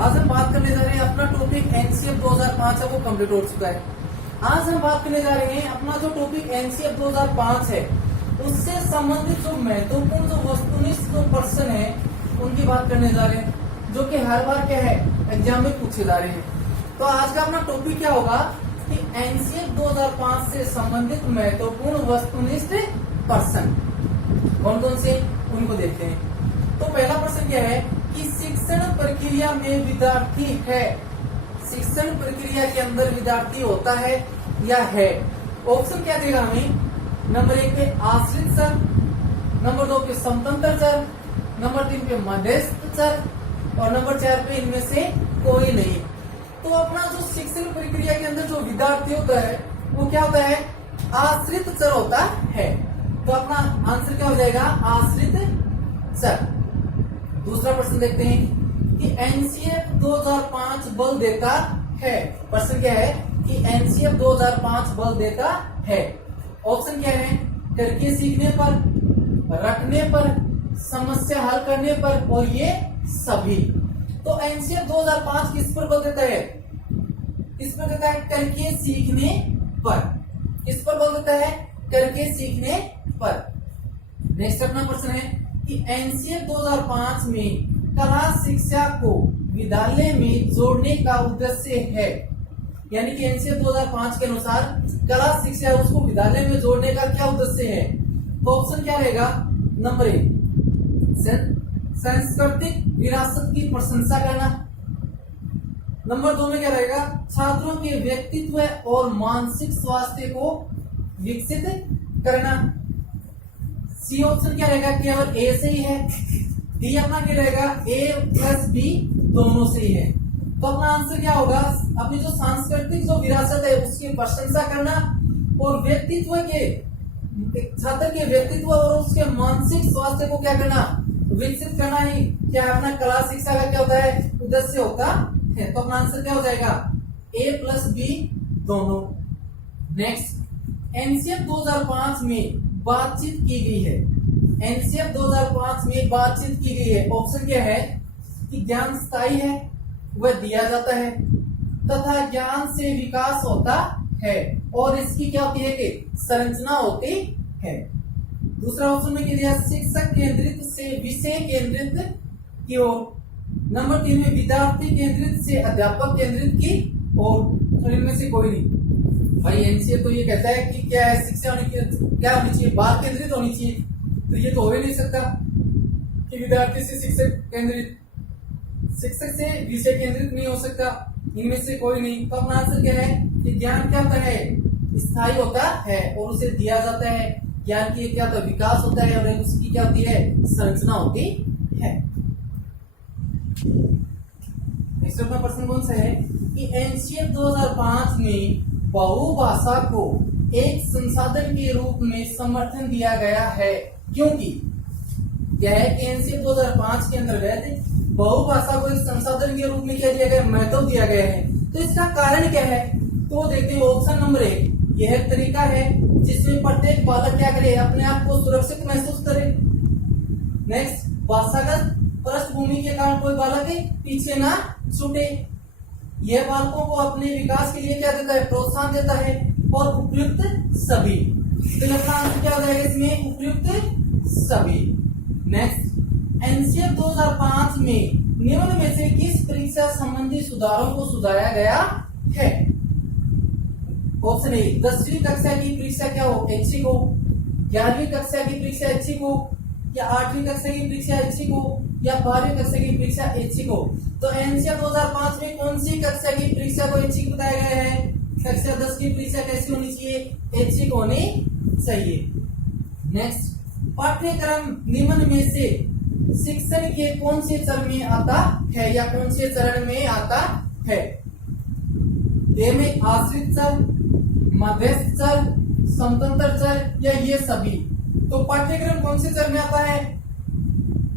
आज हम बात करने जा रहे हैं अपना टॉपिक एनसीएफ 2005 है, वो कंप्लीट हो चुका है। आज हम बात करने जा रहे हैं अपना जो टॉपिक एनसीएफ 2005 है उससे संबंधित जो महत्वपूर्ण जो वस्तुनिष्ठ जो प्रश्न है उनकी बात करने जा रहे हैं, जो कि हर बार क्या है एग्जाम में पूछे जा रहे हैं। तो आज का अपना टॉपिक क्या होगा कि एनसीएफ 2005 से संबंधित महत्वपूर्ण वस्तुनिष्ठ प्रश्न कौन कौन से उनको देखते हैं। तो पहला प्रश्न क्या है कि शिक्षण प्रक्रिया में विद्यार्थी है, शिक्षण प्रक्रिया के अंदर विद्यार्थी होता है या है। ऑप्शन क्या देगा हमें, नंबर 1 पे आश्रित चर, नंबर 2 पे स्वतंत्र चर, नंबर 3 पे मध्यस्थ चर और नंबर 4 पे इनमें से कोई नहीं। तो अपना जो शिक्षण प्रक्रिया के अंदर जो विद्यार्थी होता है वो क्या होता है, आश्रित चर होता है। तो अपना आंसर क्या हो जाएगा, आश्रित चर। दूसरा प्रश्न देखते हैं कि एनसीएफ 2005 बल देता है। प्रश्न क्या है कि एनसीएफ 2005 बल देता है। ऑप्शन क्या है, करके सीखने पर, रखने पर, समस्या हल करने पर और ये सभी। तो एनसीएफ 2005 किस पर बल देता है, किस पर देता है, करके सीखने पर। किस पर बल देता है, करके सीखने पर। नेक्स्ट अपना प्रश्न है कि एनसीएफ 2005 में कला शिक्षा को विद्यालय में जोड़ने का उद्देश्य है। यानी कि एनसीएफ 2005 के अनुसार कला शिक्षा उसको विद्यालय में जोड़ने का क्या उद्देश्य है। तो ऑप्शन क्या रहेगा, नंबर 1 सांस्कृतिक विरासत की प्रशंसा करना, नंबर 2 में क्या रहेगा, छात्रों के व्यक्तित्व और मानसिक स्वास्थ्य को विकसित करना। सी ऑप्शन क्या रहेगा, केवल ए से ही है। डी अपना क्या रहेगा, ए प्लस बी दोनों से ही है। तो अपना आंसर क्या होगा, अपनी जो सांस्कृतिक जो विरासत है उसकी प्रशंसा करना और व्यक्तित्व के, छात्र के व्यक्तित्व और उसके मानसिक स्वास्थ्य को क्या करना, विकसित करना ही क्या अपना कला शिक्षा का क्या होता है, उद्देश्य होता है। तो अपना आंसर क्या हो जाएगा, ए प्लस बी दोनों। नेक्स्ट, एनसीएफ 2005 में बातचीत की गई है। एनसीएफ 2005 में बातचीत की गई है। ऑप्शन क्या है कि ज्ञान स्थायी है, वह दिया जाता है तथा ज्ञान से विकास होता है और इसकी क्या होती है कि संरचना होती है। दूसरा ऑप्शन में दिया शिक्षक केंद्रित से विषय केंद्रित की ओर, नंबर 3 में विद्यार्थी केंद्रित से अध्यापक केंद्रित की ओर। तो इनमें से कोई नहीं। भाई एनसीएफ तो ये कहता है कि क्या है, शिक्षा क्या होनी चाहिए, बाल केंद्रित होनी चाहिए। तो ये तो हो ही नहीं सकता कि विद्यार्थी से शिक्षक केंद्रित, शिक्षक से विषय केंद्रित नहीं हो सकता। इनमें से कोई नहीं। तो अपना आंसर क्या है कि ज्ञान क्या होता है, स्थायी होता है और उसे दिया जाता है। ज्ञान की क्या होता है, विकास होता है और उसकी क्या होती है, संरचना होती है। नेक्स्ट अपना प्रश्न कौन सा है कि एनसीएफ 2005 में बहुभाषा को एक संसाधन के रूप में समर्थन दिया गया है, क्योंकि क्या है कि एनसीएफ 2005 के अंतर्गत बहुभाषा को एक संसाधन के रूप में क्या दिया गया, महत्व दिया गया है। तो इसका कारण क्या है, तो देखते हैं ऑप्शन नंबर 1, यह एक तरीका है जिसमें प्रत्येक बालक क्या करे, अपने आप को सुरक्षित महसूस करे। नेक्स्ट, भाषागत पृष्ठभूमि के कारण कोई बालक पीछे ना छूटे। यह बालकों को अपने विकास के लिए क्या देता है, प्रोत्साहन देता है। और उपयुक्त सभी, तो अपना आंसर क्या हो जाएगा इसमें, उपयुक्त सभी। नेक्स्ट, एनसीएफ 2005 में निम्न में से किस परीक्षा संबंधी सुधारों को सुधारा गया है। ऑप्शन ए, 10वीं कक्षा की परीक्षा क्या हो, ऐच्छिक हो, 11वीं कक्षा की परीक्षा ऐच्छिक हो, या 8वीं कक्षा की परीक्षा ऐच्छिक हो, या 12वीं कक्षा की परीक्षा ऐच्छिक हो। तो एनसीएफ 2005 में कौन सी कक्षा की परीक्षा को ऐच्छिक बताया गया है, कक्षा 10 की परीक्षा कैसी होनी चाहिए, ऐच्छिक होनी चाहिए। नेक्स्ट, पाठ्यक्रम निम्न में से शिक्षण के कौन से चरण में आता है या कौन से चरण में आता है। ए में आश्रित चर, मध्यस्थ चर, स्वतंत्र चर या ये सभी। तो पाठ्यक्रम कौन से चरण में आता है,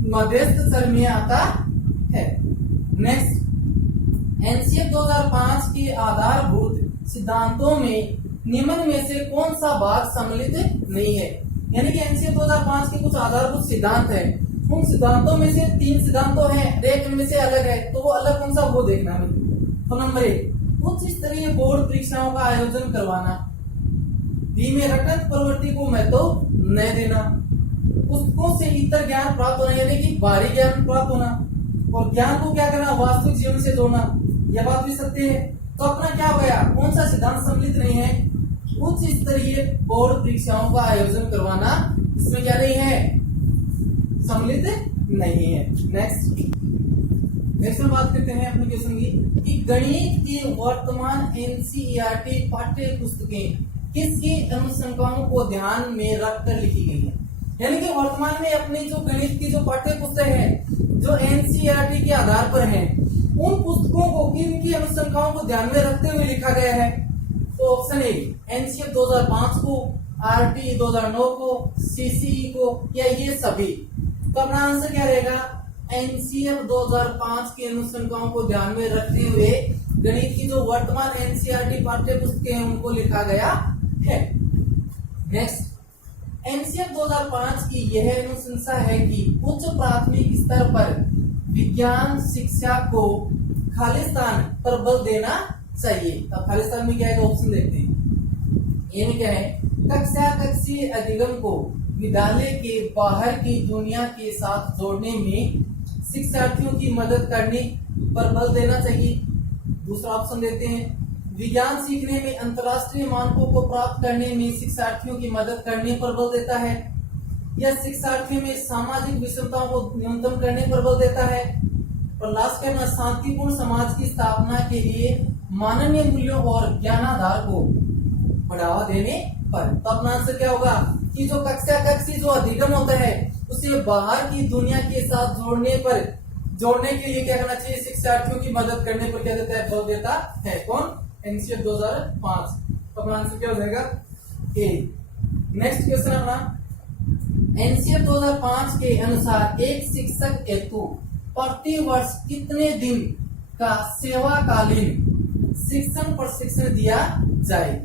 मध्यस्थ चरण में आता है। नेक्स्ट, एनसीएफ 2005 के आधारभूत सिद्धांतों में निम्न में से कौन सा भाग सम्मिलित नहीं है। यानी कि एनसीएफ 2005 के कुछ आधारभूत सिद्धांत है उन सिद्धांतों में से 3 सिद्धांत तो हैं, एक इनमें से अलग है, तो वो अलग कौन सा वो देखना है। तो नंबर 1, उच्च स्तरीय बोर्ड परीक्षाओं का आयोजन करवाना। धीमे रटत प्रवृत्ति को महत्व न देना। पुस्तकों से इतर ज्ञान प्राप्त होना, यानी कि बाहरी ज्ञान प्राप्त होना, और ज्ञान को क्या करना, वास्तविक जीवन से जोड़ना। यह बात भी सत्य है। तो अपना क्या हो गया, कौन सा सिद्धांत सम्मिलित नहीं है, उच्च स्तरीय बोर्ड परीक्षाओं का आयोजन करवाना, इसमें क्या नहीं है, सम्मिलित नहीं है। नेक्स्ट में बात करते हैं अपने क्वेश्चन की कि गणित की वर्तमान एनसीईआरटी पाठ्य पुस्तकें किसकी अनुशंकाओं को ध्यान में रखकर लिखी गई है। यानी कि वर्तमान में अपनी जो गणित की जो पाठ्य पुस्तक है, जो एनसीईआरटी के आधार पर है, उन पुस्तकों को किनकी अनुशंकाओं को ध्यान में रखते हुए लिखा गया है। तो ऑप्शन ए, एनसीएफ 2005 को, आरटी 2009 को, सीसीई को, या ये सभी। तो अपना आंसर क्या रहेगा, एनसीएफ 2005 की अनुशंकाओं को ध्यान में रखते हुए गणित की जो वर्तमान एनसीईआरटी पाठ्य पुस्तकें हैं उनको लिखा गया है। नेक्स्ट, एनसीएफ 2005 की यह अनुशंसा है कि उच्च प्राथमिक स्तर पर विज्ञान शिक्षा को खालिस्तान पर बल देना चाहिए। अब खालिस्तान में क्या है, ऑप्शन देखते हैं। ये में क्या है, कक्षा कक्षीय अधिगम को विद्यालय के बाहर की दुनिया के साथ जोड़ने में शिक्षार्थियों की मदद करने पर बल देना चाहिए। दूसरा ऑप्शन देते हैं, विज्ञान सीखने में अंतर्राष्ट्रीय मानकों को प्राप्त करने में शिक्षार्थियों की मदद करने पर बल देता है, या शिक्षार्थियों में सामाजिक विषमताओं को न्यूनतम करने पर बल देता है। और लास्ट करना, शांतिपूर्ण समाज की स्थापना के लिए मानवीय मूल्यों और ज्ञानाधार को बढ़ावा देने पर। तो अपना आंसर क्या होगा कि जो कक्षा कक्षी जो अधिगम होता है उसे बाहर की दुनिया के साथ जोड़ने के लिए क्या करना चाहिए, शिक्षार्थियों की मदद करने पर क्या देता है, बल देता है। कौन, एनसीएफ 2005। तो अपना आंसर क्या हो जाएगा, ए। नेक्स्ट क्वेश्चन अपना, एनसीएफ 2005 के अनुसार एक शिक्षक हेतु प्रति वर्ष कितने दिन का सेवाकालीन शिक्षण प्रशिक्षण दिया जाए।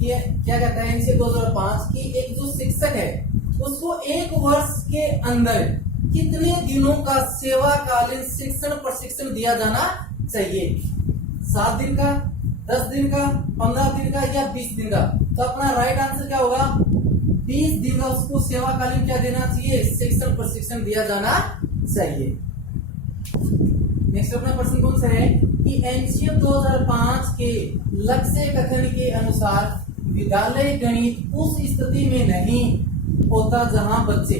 ये क्या कहता है, एनसीएफ 2005 की एक जो शिक्षक है उसको एक वर्ष के अंदर कितने दिनों का सेवाकालीन शिक्षण प्रशिक्षण दिया जाना चाहिए। 7 दिन का, 10 दिन का, 15 दिन का, या 20 दिन का। तो अपना राइट आंसर क्या होगा, 20 दिन का उसको सेवाकालीन क्या देना चाहिए, शिक्षण प्रशिक्षण दिया जाना चाहिए। नेक्स्ट अपना प्रश्न कौन सा है कि एनसीएफ 2005 के लक्ष्य कथन के अनुसार विद्यालय गणित उस स्थिति में नहीं होता जहां बच्चे।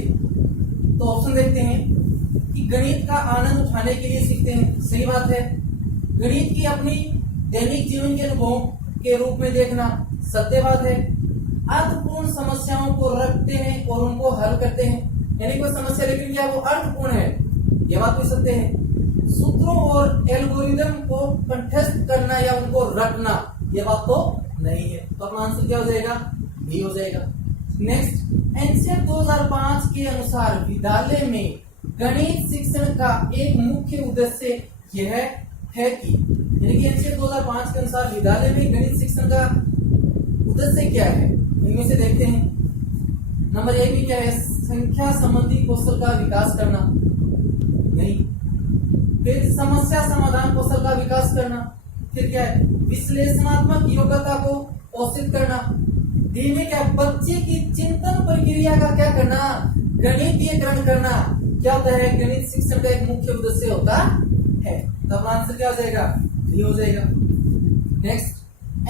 तो ऑप्शन देखते हैं कि गणित का आनंद उठाने के लिए सीखते हैं, सही बात है। गणित की अपनी दैनिक जीवन के अनुभव के रूप में देखना, सत्य बात है। अर्थपूर्ण समस्याओं को रखते हैं और उनको हल करते हैं, यानी कोई समस्या लेकिन क्या वो अर्थपूर्ण है, यह बात भी सत्य है। सूत्रों और एल्गोरिदम को कंठस्थ करना या उनको रटना, यह बात तो नहीं है। तो अपना आंसर क्या हो जाएगा, बी हो जाएगा। नेक्स्ट, एनसीएफ 2005 के अनुसार विद्यालय में गणित शिक्षण का एक मुख्य उद्देश्य यह है कि, यानी कि एनसीएफ 2005 के अनुसार विद्यालय में गणित शिक्षण का उद्देश्य क्या है, इनमें से देखते हैं। नंबर 1 में क्या है, संख्या संबंधी कौशल का विकास करना, नहीं। फिर समस्या समाधान कौशल का विकास करना। फिर क्या है, विश्लेषणात्मक योग्यता को पोषित करना। डी में क्या, बच्चे की चिंतन प्रक्रिया का क्या करना, गणितीयकरण करना। क्या होता है, गणित शिक्षण का एक मुख्य उद्देश्य होता है। तब आंसर क्या हो जाएगा, डी हो जाएगा। नेक्स्ट,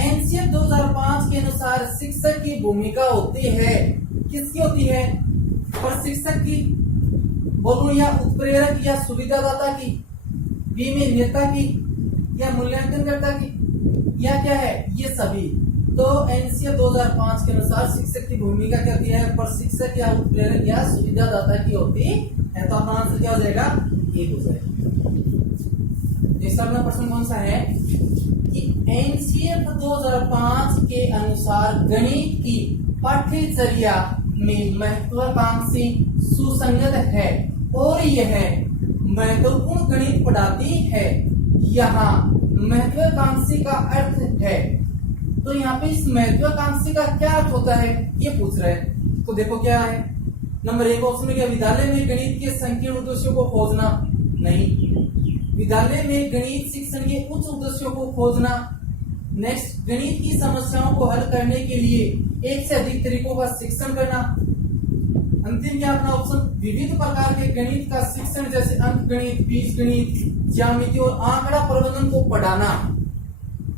एनसीएफ 2005 के अनुसार शिक्षक की भूमिका होती है, किसकी होती है, प्रशिक्षक की बोलूं, या उत्प्रेरक, या सुविधादाता की। बी में नेता की, या मूल्यांकनकर्ता की, या क्या है, ये सभी। तो एनसीएफ 2005 के अनुसार शिक्षक की भूमिका क्या होती है, प्रशिक्षक या उत्प्रेरक या सुविधादाता की होती है। तो अपना आंसर क्या हो जाएगा, ए हो जाएगा। नेक्स्ट अपना प्रश्न कौन सा है कि एनसीएफ 2005 के अनुसार गणित की पाठ्यचर्या में महत्वाकांक्षी सुसंगत है और यह महत्वपूर्ण गणित पढ़ाती है। यहाँ महत्वाकांक्षी का अर्थ है, तो यहाँ पे इस महत्वाकांक्षी का क्या अर्थ होता है ये पूछ रहे हैं। तो देखो क्या है, नंबर एक ऑप्शन में क्या, विद्यालय में गणित के संकीर्ण उद्देश्यों को खोजना, नहीं। विद्यालय में गणित शिक्षण के उच्च उद्देश्यों को खोजना। नेक्स्ट, गणित की समस्याओं को हल करने के लिए एक से अधिक तरीकों का शिक्षण करना। अंतिम क्या अपना ऑप्शन, विविध प्रकार के गणित का शिक्षण जैसे अंक गणित, बीज गणित, ज्यामिति और आंकड़ा प्रबंधन को पढ़ाना।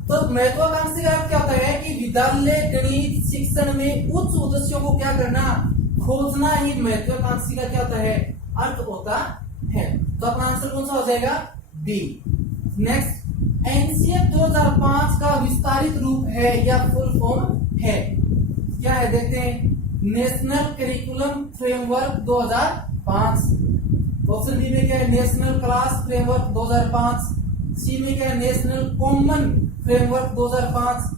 तो महत्वाकांक्षी का अर्थ क्या होता है कि विद्यालय गणित शिक्षण में उच्च उद्देश्यों को क्या करना, खोजना ही महत्वाकांक्षी का क्या होता है, अर्थ होता है। तो अपना आंसर कौन सा हो जाएगा, बी। नेक्स्ट, एनसीएफ 2005 का विस्तारित रूप है या फुल फॉर्म है, क्या है देखते हैं। National curriculum framework 2005। Option B में क्या है, नेशनल क्लास फ्रेमवर्क 2005। सी में क्या है, नेशनल कॉमन फ्रेमवर्क 2005।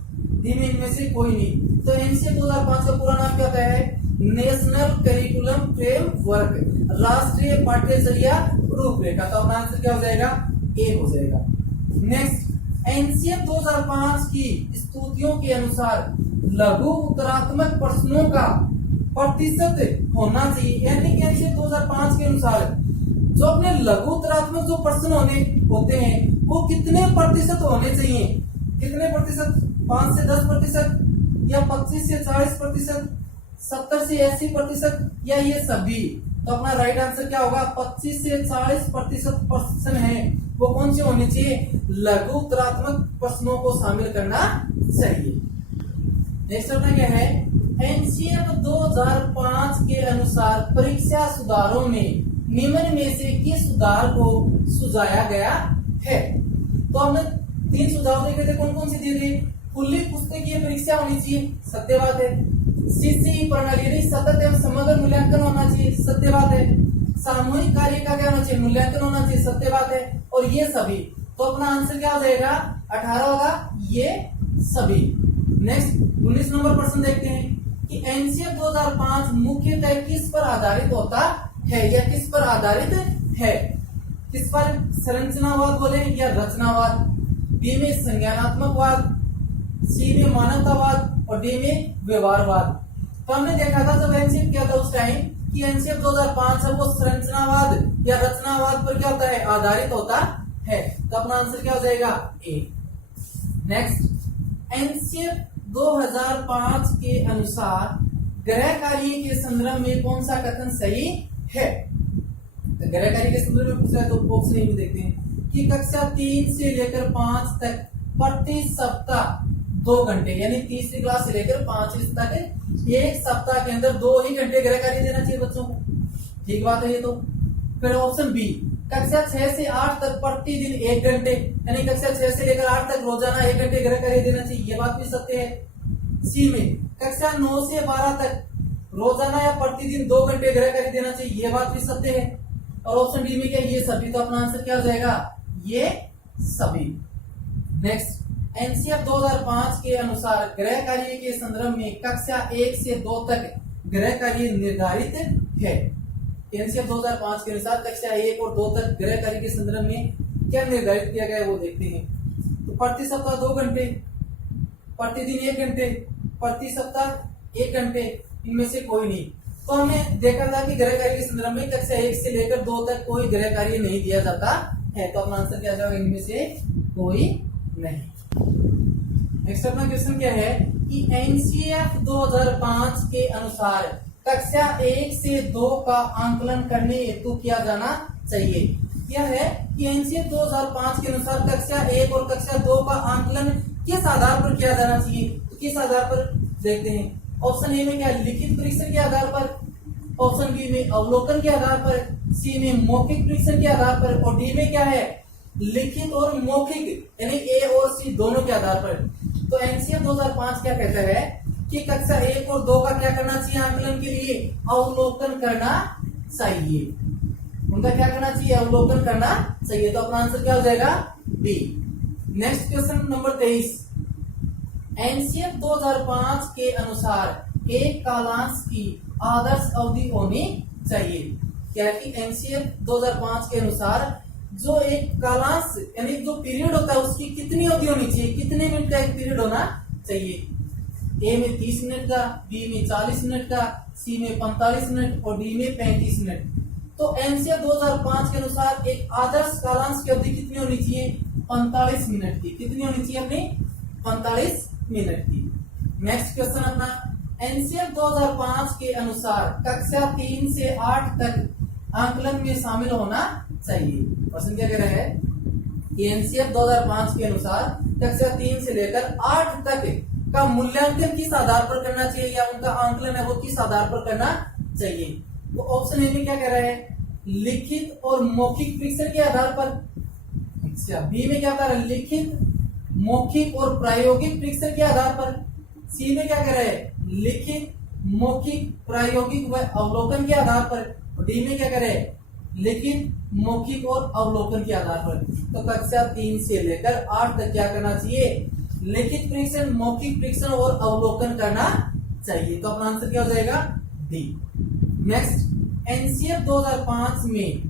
डी में इनमें से कोई नहीं। तो एनसीएफ 2005 का पूरा नाम क्या होता है, नेशनल करिकुलम फ्रेमवर्क, राष्ट्रीय पाठ्यचर्या रूपरेखा। तो अपना आंसर क्या हो जाएगा, ए हो जाएगा। नेक्स्ट, एनसीएफ 2005 की स्तुतियों के अनुसार लघु उत्तरात्मक प्रश्नों का प्रतिशत होना चाहिए, यानी कि एनसीएफ 2005 के अनुसार जो अपने लघु उत्तरात्मक जो प्रश्न होते हैं वो कितने प्रतिशत होने चाहिए, कितने प्रतिशत, 5 से 10%, या 25 से 40%, 70 से 80%, या ये सभी। तो अपना राइट आंसर क्या होगा, 25 से 40% प्रश्न है वो कौन से होने चाहिए, लघु उत्तरात्मक प्रश्नों को शामिल करना चाहिए। नेक्स्ट अपना क्या है, एनसीएफ 2005 के अनुसार परीक्षा सुधारों में निम्न में से किस सुधार को सुझाया गया है। तो हमने 3 सुझाव देखे थे, कौन कौन से दिए थे, खुली पुस्तकीय परीक्षा होनी चाहिए, सत्य बात है। सीसीई प्रणाली यानी सतत एवं समग्र मूल्यांकन होना चाहिए, सत्य बात है। सामूहिक कार्य का क्या होना चाहिए, मूल्यांकन होना चाहिए, सत्य बात है। और ये सभी, तो अपना आंसर क्या हो जाएगा, 18 होगा, ये सभी। नेक्स्ट 19 नंबर प्रश्न देखते हैं कि एनसीएफ 2005 मुख्यतः किस पर आधारित होता है या किस पर आधारित है। किस पर, संरचनावाद बोले या रचनावाद। बी में संज्ञानात्मकवाद, सी में मानवतावाद और डी में व्यवहारवाद। तो हमने देखा था जब एनसीएफ किया था उस टाइम कि एनसीएफ 2005 है वो संरचनावाद या रचनावाद पर क्या होता है, आधारित होता है। तो अपना आंसर क्या हो जाएगा, ए। नेक्स्ट, एनसीएफ 2005 के अनुसार गृह कार्य के संदर्भ में कौन सा कथन सही है। तो गृह कार्य के संदर्भ में पूछ रहा है तो ऑप्शन ए में देखते हैं कि कक्षा 3 से लेकर 5 तक प्रति सप्ताह 2 घंटे, यानी तीसरी क्लास से लेकर 5वीं तक एक सप्ताह के अंदर 2 ही घंटे गृह कार्य देना चाहिए बच्चों को, ठीक बात है ये तो। फिर ऑप्शन बी, कक्षा 6 से 8 तक प्रतिदिन 1 घंटे, यानी कक्षा 6 से लेकर 8 तक रोजाना 1 घंटे गृह कार्य देना चाहिए, ये बात भी सत्य है। सी में कक्षा 9 से 12 तक रोजाना या प्रतिदिन 2 घंटे गृह कार्य देना चाहिए, ये बात भी सत्य है। और ऑप्शन डी में क्या, ये सभी। तो अपना आंसर क्या हो जाएगा, ये सभी। नेक्स्ट, एनसीएफ 2005 के अनुसार गृह कार्य के संदर्भ में कक्षा 1 से 2 तक गृह कार्य निर्धारित है। एनसीएफ 2005 के अनुसार कक्षा 1 और 2 तक गृह कार्य के संदर्भ में क्या निर्धारित किया गया है वो देखते हैं। तो प्रति सप्ताह 2 घंटे, प्रतिदिन 1 घंटे, प्रति सप्ताह 1 घंटे, इनमें से कोई नहीं। तो हमने देखा था कि गृह कार्य के संदर्भ में कक्षा 1 से लेकर 2 तक कोई गृह कार्य नहीं दिया जाता है। तो अपना आंसर क्या जाएगा, इनमें से कोई नहीं। नेक्स्ट अपना क्वेश्चन क्या है कि एनसीएफ 2005 के अनुसार कक्षा 1 से 2 का आंकलन करने हेतु किया जाना चाहिए। क्या है कि एनसीएफ 2005 के अनुसार कक्षा 1 और कक्षा 2 का आंकलन किस आधार पर किया जाना चाहिए। तो किस आधार पर देखते हैं। ऑप्शन ए में क्या, लिखित परीक्षण के आधार पर। ऑप्शन बी में अवलोकन के आधार पर। सी में मौखिक परीक्षण के आधार पर। और डी में क्या है, लिखित और मौखिक, यानी ए और सी दोनों के आधार पर। तो एनसीएफ 2005 क्या कहता है कि कक्षा 1 और 2 का क्या करना चाहिए, आंकलन के लिए अवलोकन करना चाहिए। उनका क्या करना चाहिए, अवलोकन करना चाहिए। तो अपना आंसर क्या हो जाएगा, B. Next question number 23, NCF 2005 के अनुसार एक कालांश की आदर्श अवधि होनी चाहिए। क्या है कि एनसीएफ 2005 के अनुसार जो एक कालांश यानी जो पीरियड होता है उसकी कितनी अवधि होनी चाहिए, कितने मिनट का एक पीरियड होना चाहिए। ए में 30 मिनट का, बी में 40 मिनट का, सी में 45 मिनट और डी में 35 मिनट। तो एनसीएफ 2005 के अनुसार एक आदर्श कालांश की अवधि कितनी होनी चाहिए? 45 मिनट की। कितनी होनी चाहिए अपनी? 45 मिनट की। नेक्स्ट क्वेश्चन अपना, एनसीएफ 2005 के अनुसार कक्षा 3 से 8 तक आंकलन में शामिल होना चाहिए। क्वेश्चन क्या कह रहा है कि एनसीएफ 2005 के अनुसार कक्षा 3 से लेकर 8 तक का मूल्यांकन किस आधार पर करना चाहिए, या उनका आंकलन है वो किस आधार पर करना चाहिए? तो ऑप्शन ए में क्या कह रहा है? लिखित और मौखिक परीक्षण के आधार पर। अच्छा, बी में क्या कह रहा है? लिखित, मौखिक और प्रायोगिक परीक्षण के आधार पर। सी में क्या कह रहा है? लिखित, मौखिक, प्रायोगिक व अवलोकन के आधार पर। डी में क्या कह रहे हैं? लिखित, मौखिक और अवलोकन के आधार पर। तो कक्षा 3 से लेकर 8 तक क्या करना चाहिए? लिखित परीक्षण, मौखिक परीक्षण और अवलोकन करना चाहिए। तो अपना आंसर क्या हो जाएगा? डी। नेक्स्ट, एनसीएफ 2005 में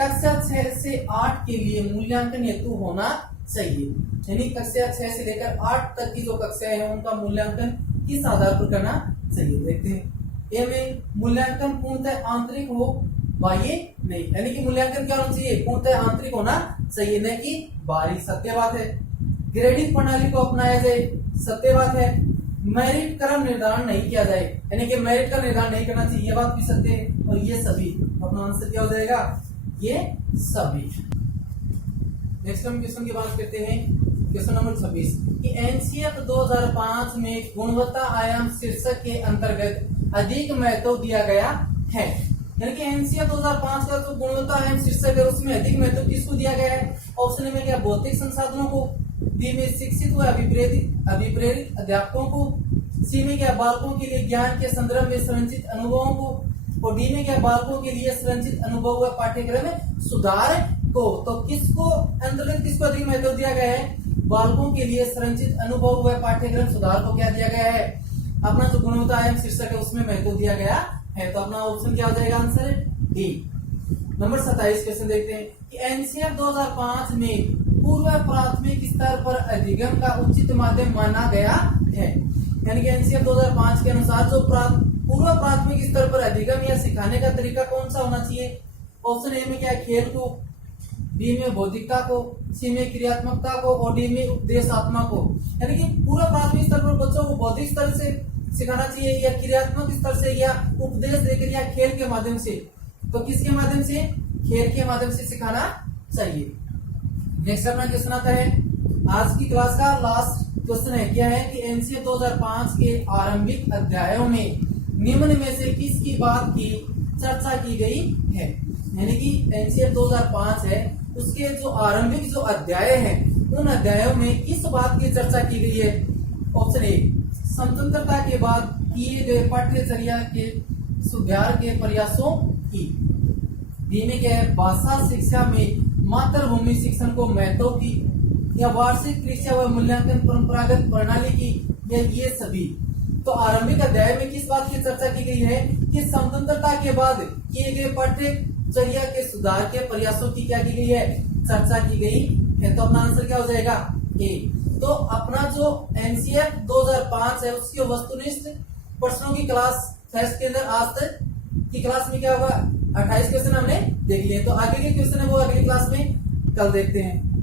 कक्षा 6 से 8 के लिए मूल्यांकन हेतु होना चाहिए, यानी कक्षा 6 से लेकर 8 तक की जो कक्षाएं हैं उनका मूल्यांकन किस आधार पर करना चाहिए? देखते हैं। ए में मूल्यांकन पूर्णतः आंतरिक हो, बाह्य नहीं, यानी कि मूल्यांकन क्या होना चाहिए? पूर्णतः आंतरिक होना चाहिए, न कि बाहरी। सत्य बात है। ग्रेडिंग प्रणाली को अपनाया जाए, सत्य बात है। मेरिट क्रम निर्धारण नहीं किया जाए, यानी कि मेरिट का निर्धारण नहीं करना चाहिए, ये बात भी सत्य है। और ये सभी, अपना आंसर क्या हो जाएगा? ये सभी। नेक्स्ट हम क्वेश्चन की बात करते हैं, क्वेश्चन नंबर 26 कि एनसीएफ 2005 में गुणवत्ता आयाम शीर्षक के अंतर्गत अधिक महत्व दिया गया है, यानी कि एनसीएफ 2005 का जो गुणवत्ता आयाम शीर्षक है उसमें अधिक महत्व किसको दिया गया है? ऑप्शन में क्या? भौतिक संसाधनों को, बी में शिक्षित व अभिप्रेरित अध्यापकों को, सी में क्या? बालकों के लिए ज्ञान के संदर्भ में संरचित अनुभवों को, और डी में क्या? बालकों के लिए संरचित अनुभव व पाठ्यक्रम में सुधार को। तो किसको अंतर्गत किसको अधिक महत्व दिया गया है? बालकों के लिए संरचित अनुभव व पाठ्यक्रम सुधार को क्या दिया गया है? अपना जो गुणवत्ता आयाम शीर्षक है उसमें महत्व दिया गया है। तो अपना ऑप्शन क्या हो जाएगा? Answer D. नंबर 27 क्वेश्चन देखते हैं कि एनसीएफ 2005 में पूर्व प्राथमिक स्तर पर अधिगम का उचित माध्यम माना गया है, यानी कि एनसीएफ 2005 के अनुसार जो पूर्व प्राथमिक स्तर पर अधिगम या सिखाने का तरीका कौन सा होना चाहिए? ऑप्शन ए में क्या है? खेल को, बी में बौद्धिकता को, सी में क्रियात्मकता को और डी में उपदेशात्मक को। यानी कि पूरा प्राथमिक स्तर पर बच्चों को बौद्धिक स्तर से सिखाना चाहिए, या क्रियात्मक स्तर से, या उपदेश देकर, या खेल के माध्यम से। तो किसके माध्यम से? खेल के माध्यम से सिखाना चाहिए। नेक्स्ट अपना क्वेश्चन आता है, आज की क्लास का लास्ट क्वेश्चन है, क्या है कि एनसीएफ 2005 के आरंभिक अध्यायों में निम्न में से किसकी बात की चर्चा की गई है? यानी कि एनसीएफ 2005 है उसके जो आरंभिक जो अध्याय हैं उन अध्यायों में किस बात की चर्चा की गई है? ऑप्शन ए, स्वतंत्रता के बाद किए गए पाठ्यचर्या के सुधार के प्रयासों की। बी में क्या है? भाषा शिक्षा में मातृभूमि शिक्षण को महत्व की, या वार्षिक परीक्षा व मूल्यांकन परंपरागत प्रणाली की, या ये सभी। तो आरंभिक अध्याय में किस बात की चर्चा की गई है कि स्वतंत्रता के बाद किए गए पाठ्यचर्या के सुधार के प्रयासों की क्या की गई है? चर्चा की गई है। तो अपना आंसर क्या हो जाएगा? ए। तो अपना जो एनसीएफ 2005 है उसकी वस्तुनिष्ठ प्रश्नों की क्लास टेस्ट के अंदर आज तक की क्लास में क्या होगा? 28 क्वेश्चन हमने देख लिए। तो आगे के क्वेश्चन है वो अगली क्लास में कल देखते हैं।